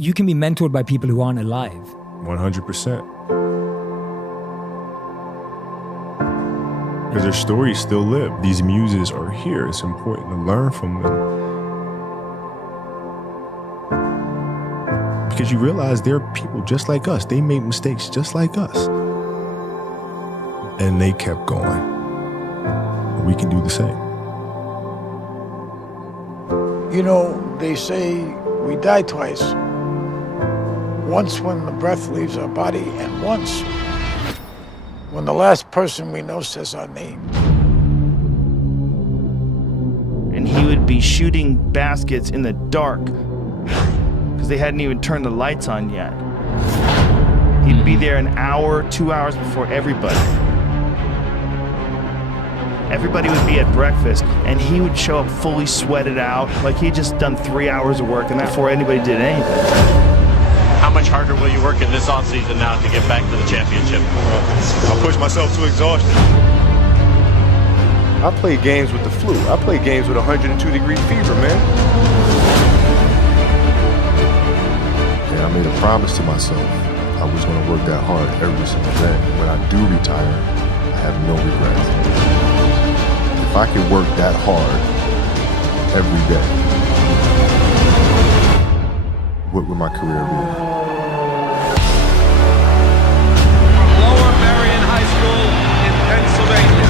you can be mentored by people who aren't alive. 100%. Because their stories still live. These muses are here. It's important to learn from them. Because you realize they're people just like us. They made mistakes just like us. And they kept going. We can do the same. You know, they say we die twice. Once when the breath leaves our body, and once when the last person we know says our name. And he would be shooting baskets in the dark because they hadn't even turned the lights on yet. He'd be there an hour, 2 hours before everybody. Everybody would be at breakfast, and he would show up fully sweated out, like he'd just done 3 hours of work, and before anybody did anything. How much harder will you work in this offseason now to get back to the championship? I'll push myself to exhaustion. I play games with the flu. I play games with 102-degree fever, man. And I made a promise to myself I was going to work that hard every single day. When I do retire, I have no regrets. If I could work that hard every day, what would my career be? Pennsylvania.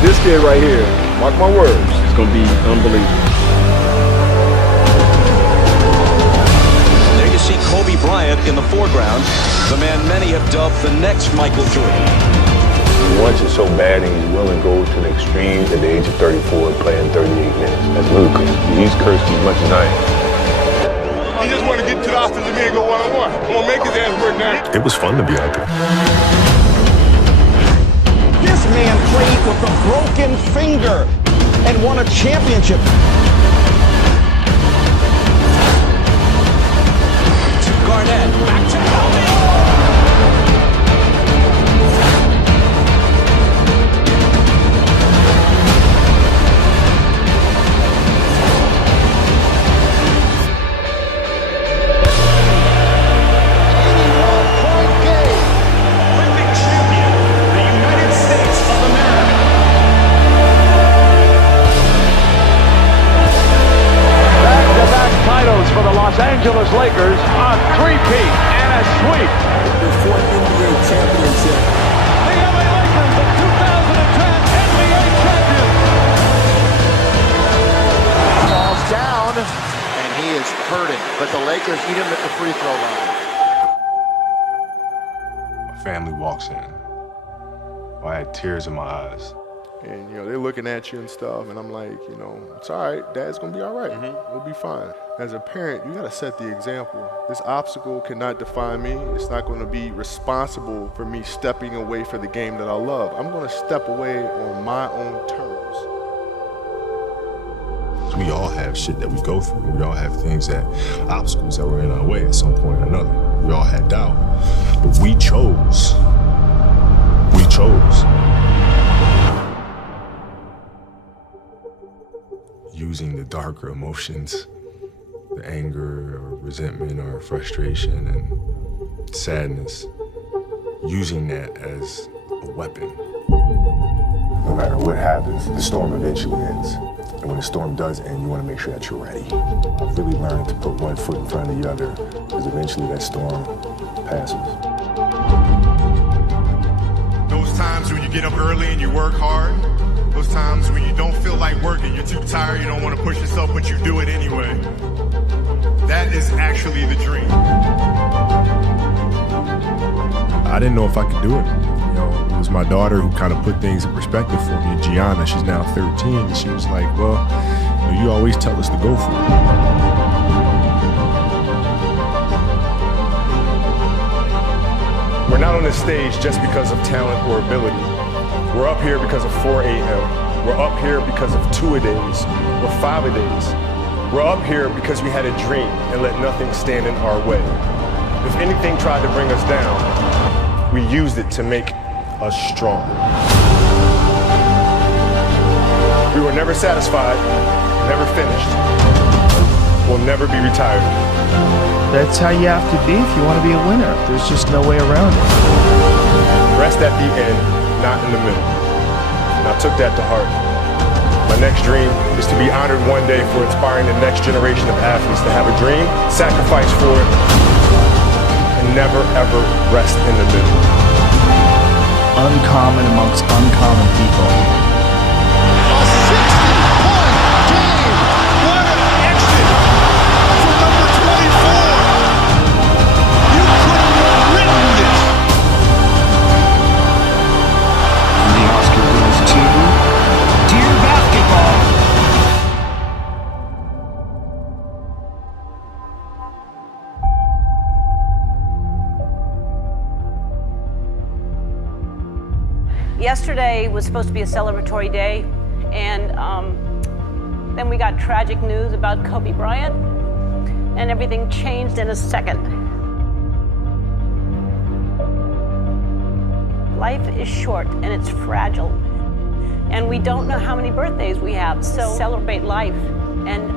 This kid right here, mark my words, is going to be unbelievable. There you see Kobe Bryant in the foreground, the man many have dubbed the next Michael Jordan. He wants it so bad and he's willing to go to the extreme at the age of 34 playing 38 minutes. That's ludicrous. He's cursed as much as I am. He just want to get to the offensive end and go one-on-one. I'm going to make his ass work now. It was fun to be out there. This man played with a broken finger and won a championship. To Garnett, back to Kobe. For the Los Angeles Lakers, a three-peat and a sweep. Their fourth NBA championship. The LA Lakers, the 2010 NBA champions. Falls down, and he is hurting. But the Lakers eat him at the free throw line. My family walks in. I had tears in my eyes. And, they're looking at you and stuff, and I'm like, it's all right. Dad's going to be all right. We'll be fine. As a parent, you got to set the example. This obstacle cannot define me. It's not going to be responsible for me stepping away for the game that I love. I'm going to step away on my own terms. We all have shit that we go through. We all have obstacles that were in our way at some point or another. We all had doubt. But we chose. We chose. Using the darker emotions, the anger or resentment or frustration and sadness, using that as a weapon. No matter what happens, the storm eventually ends. And when the storm does end, you want to make sure that you're ready. I've really learned to put one foot in front of the other, because eventually that storm passes. Those times when you get up early and you work hard, those times when you don't feel like working, you're too tired, you don't want to push yourself, but you do it anyway. That is actually the dream. I didn't know if I could do it. It was my daughter who kind of put things in perspective for me. Gianna, she's now 13, and she was like, well, you always tell us to go for it. We're not on this stage just because of talent or ability. We're up here because of 4 a.m. We're up here because of 2-a-days or 5-a-days. We're up here because we had a dream and let nothing stand in our way. If anything tried to bring us down, we used it to make us stronger. We were never satisfied, never finished. We'll never be retired. That's how you have to be if you want to be a winner. There's just no way around it. Rest at the end, not in the middle. And I took that to heart. My next dream is to be honored one day for inspiring the next generation of athletes to have a dream, sacrifice for it, and never ever rest in the middle. Uncommon amongst uncommon people. A 60-point game. What an exit for number 24. You couldn't have written this. The Oscar goes to Dear Basketball. Yesterday was supposed to be a celebratory day, and then we got tragic news about Kobe Bryant, and everything changed in a second. Life is short and it's fragile, and we don't know how many birthdays we have, so celebrate life. And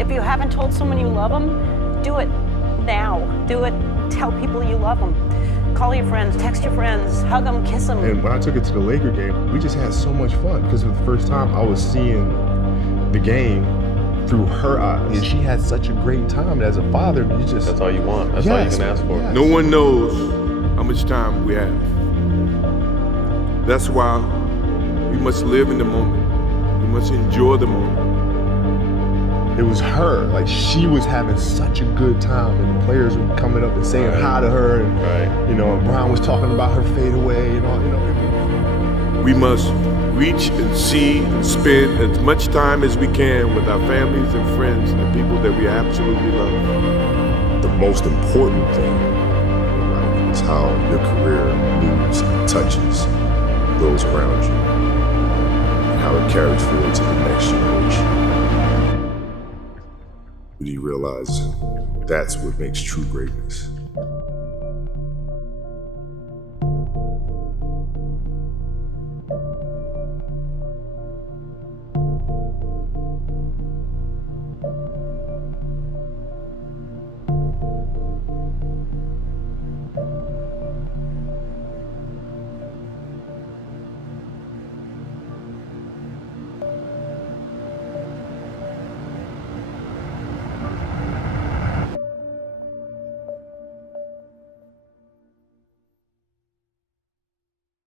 if you haven't told someone you love them, do it now. Do it. Tell people you love them. Call your friends, text your friends, hug them, kiss them. And when I took it to the Laker game, we just had so much fun because for the first time I was seeing the game through her eyes. And she had such a great time. As a father, you just... That's all you want. That's all you can ask for. No one knows how much time we have. That's why we must live in the moment. We must enjoy the moment. It was her. Like, she was having such a good time, and the players were coming up and saying hi to her, and you know, and Bryant was talking about her fadeaway and all. You know, we must reach and see and spend as much time as we can with our families and friends and the people that we absolutely love. The most important thing in life is how your career moves and touches those around you, and how it carries forward to the next generation. Do you realize that's what makes true greatness?